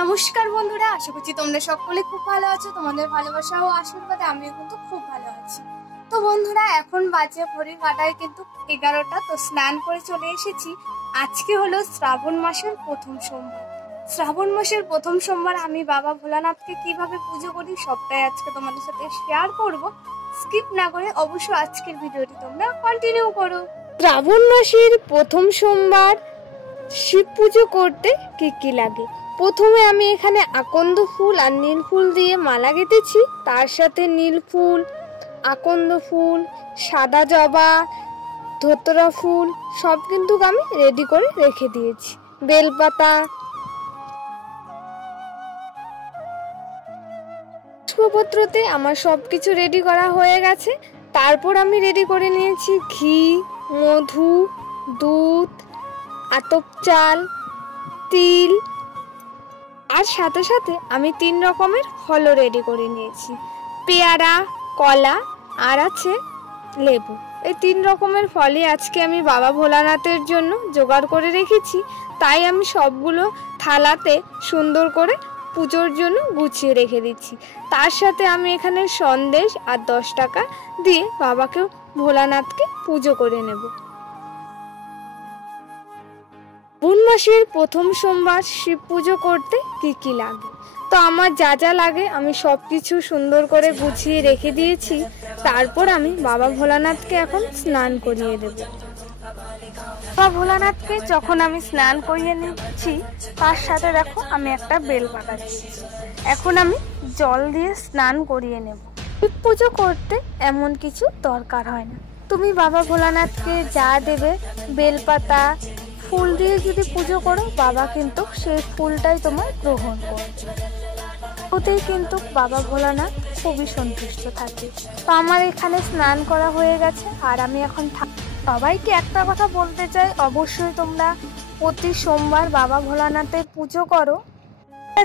নমস্কার বন্ধুরা, আশা করছি তোমরা সকলে খুব ভালো আছো। তোমাদের ভালোবাসা ও আশীর্বাদে আমিও কিন্তু খুব ভালো আছি। তো বন্ধুরা, এখন বাজে ঘড়ির কাঁটায় কিন্তু 11টা। তো স্নান করে চলে এসেছি। আজকে হলো শ্রাবণ মাসের প্রথম সোমবার। শ্রাবণ মাসের প্রথম সোমবার আমি বাবা ভোলানাথকে কিভাবে পুজো করি সবটাই আজকে তোমাদের সাথে শেয়ার করব। স্কিপ না করে অবশ্যই আজকের ভিডিওটি তোমরা কন্টিনিউ করো। শ্রাবণ মাসের প্রথম সোমবার শিব পুজো করতে কি কি লাগে? প্রথমে আমি এখানে আকন্দ ফুল আর নীল ফুল দিয়ে মালা গেঁথেছি। তার সাথে নীল ফুল, আকন্দ ফুল, সাদা জবা, ধোতরা ফুল সব কিন্তু আমি রেডি করে রেখে দিয়েছি। বেলপাতা, পুষ্পপত্রতে আমার সব কিছু রেডি করা হয়ে গেছে। তারপর আমি রেডি করে নিয়েছি ঘি, মধু, দুধ, আতপ চাল, তিল, আর সাথে সাথে আমি 3 রকমের ফলও রেডি করে নিয়েছি। পেয়ারা, কলা আর আছে লেবু। এই 3 রকমের ফলই আজকে আমি বাবা ভোলানাথের জন্য জোগাড় করে রেখেছি। তাই আমি সবগুলো থালাতে সুন্দর করে পুজোর জন্য গুছিয়ে রেখে দিচ্ছি। তার সাথে আমি এখানে সন্দেশ আর 10 টাকা দিয়ে বাবাকে ভোলানাথকে পুজো করে নেব। শ্রাবণ মাসের প্রথম সোমবার শিব পুজো করতে কি কি লাগে? তো আমার যা যা লাগে আমি সব কিছু সুন্দর করে গুছিয়ে রেখে দিয়েছি। তারপর আমি বাবা ভোলানাথকে এখন স্নান করিয়ে দেব। বাবা ভোলানাথকে যখন আমি স্নান করিয়ে নিচ্ছি, তার সাথে দেখো আমি একটা বেলপাতা দিয়েছি। এখন আমি জল দিয়ে স্নান করিয়ে নেব। শিব পুজো করতে এমন কিছু দরকার হয় না। তুমি বাবা ভোলানাথকে যা দেবে, বেলপাতা, ফুল দিয়ে যদি পুজো করো, বাবা কিন্তু সেই ফুলটাই তোমার গ্রহণ করবে। ওতেই কিন্তু বাবা ভোলানাথ খুবই সন্তুষ্ট থাকে। তো আমার এখানে স্নান করা হয়ে গেছে আর আমি এখন সবাইকে একটা কথা বলতে চাই, অবশ্যই তোমরা প্রতি সোমবার বাবা ভোলানাথের পুজো করো।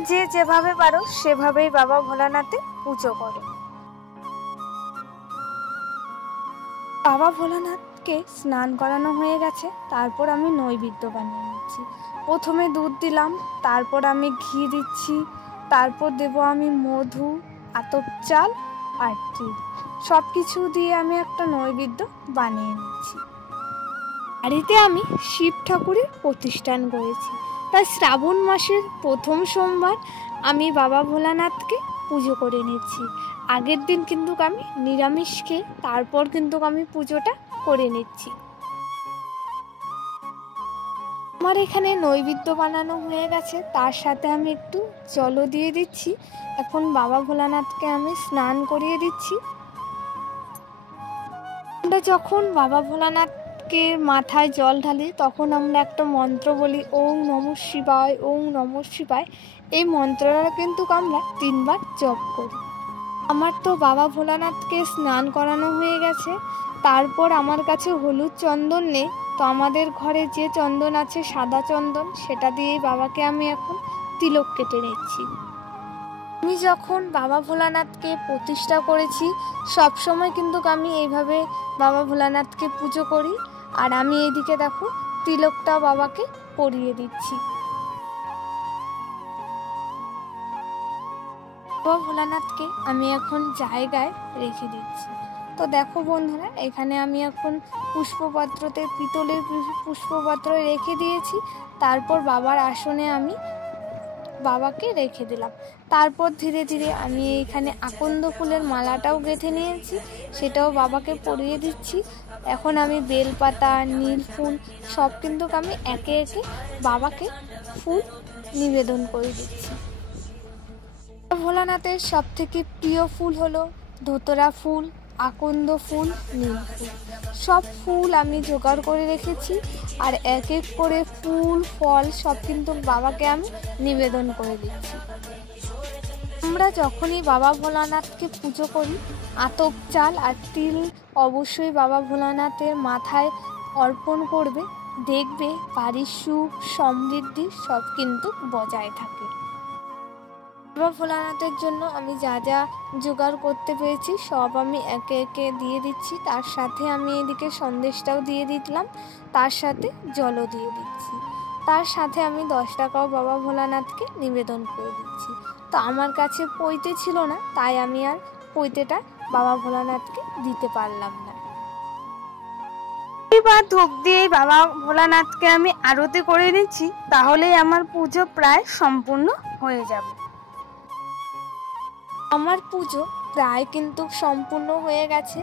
যে যেভাবে পারো সেভাবেই বাবা ভোলানাথের পুজো করো। বাবা ভোলানাথকে স্নান করানো হয়ে গেছে। তারপর আমি নৈবেদ্য বানিয়ে নিচ্ছি। প্রথমে দুধ দিলাম, তারপর আমি ঘি দিচ্ছি, তারপর দেব আমি মধু, আতপ চাল আর তিল। সব কিছু দিয়ে আমি একটা নৈবেদ্য বানিয়ে নিচ্ছি। বাড়িতে আমি শিব ঠাকুরের প্রতিষ্ঠান করেছি, তাই শ্রাবণ মাসের প্রথম সোমবার আমি বাবা ভোলানাথকে পুজো করে নিচ্ছি। আগের দিন কিন্তু আমি নিরামিষ খেয়ে তারপর কিন্তু আমি পুজোটা করে নিচ্ছি। আমার এখানে নৈবেদ্য বানানো হয়ে গেছে, তার সাথে আমি একটু জলও দিয়ে দিচ্ছি। এখন বাবা ভোলানাথকে আমি স্নান করিয়ে দিচ্ছি। আমরা যখন বাবা ভোলানাথকে মাথায় জল ঢালি তখন আমরা একটা মন্ত্র বলি, ওং নমঃ শিবায়, ওং নমঃ শিবায়। এই মন্ত্রটা কিন্তু আমরা 3 বার জপ করি। আমার তো বাবা ভোলানাথকে স্নান করানো হয়ে গেছে। তারপর আমার কাছে হলুদ চন্দন নেই, তো আমাদের ঘরে যে চন্দন আছে সাদা চন্দন, সেটা দিয়েই বাবাকে আমি এখন তিলক কেটে নিচ্ছি। আমি যখন বাবা ভোলানাথকে প্রতিষ্ঠা করেছি সবসময় কিন্তু আমি এইভাবে বাবা ভোলানাথকে পুজো করি। আর আমি এইদিকে দেখো তিলকটা বাবাকে পরিয়ে দিচ্ছি। বাবা ভোলানাথকে আমি এখন জায়গায় রেখে দিচ্ছি। তো দেখো বন্ধুরা, এখানে আমি এখন পুষ্পপাত্রতে পিতলের পুষ্পপাত্র রেখে দিয়েছি। তারপর বাবার আসনে আমি বাবাকে রেখে দিলাম। তারপর ধীরে ধীরে আমি এখানে আকন্দ ফুলের মালাটাও গেঁথে নিয়েছি, সেটাও বাবাকে পরিয়ে দিচ্ছি। এখন আমি বেলপাতা, নীল ফুল সব কিন্তু আমি একে একে বাবাকে ফুল নিবেদন করে দিচ্ছি। ভোলানাথের সব থেকে প্রিয় ফুল হলো ধোতরা ফুল, আকন্দ ফুল, নীল ফুল। সব ফুল আমি জোগাড় করে রেখেছি আর এক এক করে ফুল ফল সব কিন্তু বাবাকে আমি নিবেদন করে দিচ্ছি। আমরা যখনই বাবা ভোলানাথকে পুজো করি, আতপ চাল আর তিল অবশ্যই বাবা ভোলানাথের মাথায় অর্পণ করবে। দেখবে বাড়ির সুখ সমৃদ্ধি সব কিন্তু বজায় থাকে। বাবা ভোলানাথের জন্য আমি যা যা জোগাড় করতে পেরেছি সব আমি একে একে দিয়ে দিচ্ছি। তার সাথে আমি এদিকে সন্দেশটাও দিয়ে দিলাম, তার সাথে জলও দিয়ে দিচ্ছি। তার সাথে আমি 10 টাকাও বাবা ভোলানাথকে নিবেদন করে দিচ্ছি। তো আমার কাছে পৈতে ছিল না, তাই আমি আর পৈতেটা বাবা ভোলানাথকে দিতে পারলাম না। এবার ধূপ দিয়ে বাবা ভোলানাথকে আমি আরতি করে নিচ্ছি, তাহলেই আমার পুজো প্রায় সম্পূর্ণ হয়ে যাবে। আমার পুজো প্রায় কিন্তু সম্পূর্ণ হয়ে গেছে।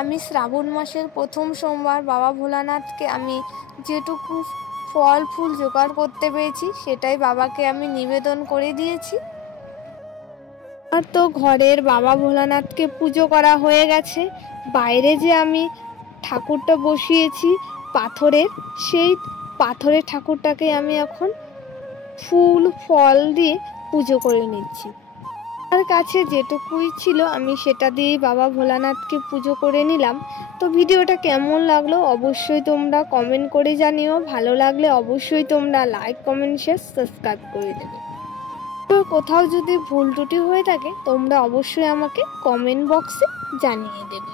আমি শ্রাবণ মাসের প্রথম সোমবার বাবা ভোলানাথকে আমি যেটুকু ফল ফুল জোগাড় করতে পেরেছি সেটাই বাবাকে আমি নিবেদন করে দিয়েছি। আর তো ঘরের বাবা ভোলানাথকে পুজো করা হয়ে গেছে। বাইরে যে আমি ঠাকুরটা বসিয়েছি পাথরের, সেই পাথরের ঠাকুরটাকে আমি এখন ফুল ফল দিয়ে পুজো করে নিচ্ছি। আমার কাছে যেটুকুই ছিল আমি সেটা দিয়েই বাবা ভোলানাথকে পুজো করে নিলাম। তো ভিডিওটা কেমন লাগলো অবশ্যই তোমরা কমেন্ট করে জানিও। ভালো লাগলে অবশ্যই তোমরা লাইক কমেন্ট শেয়ার সাবস্ক্রাইব করে দেবে। তো কোথাও যদি ভুল ত্রুটি হয়ে থাকে তোমরা অবশ্যই আমাকে কমেন্ট বক্সে জানিয়ে দেবে।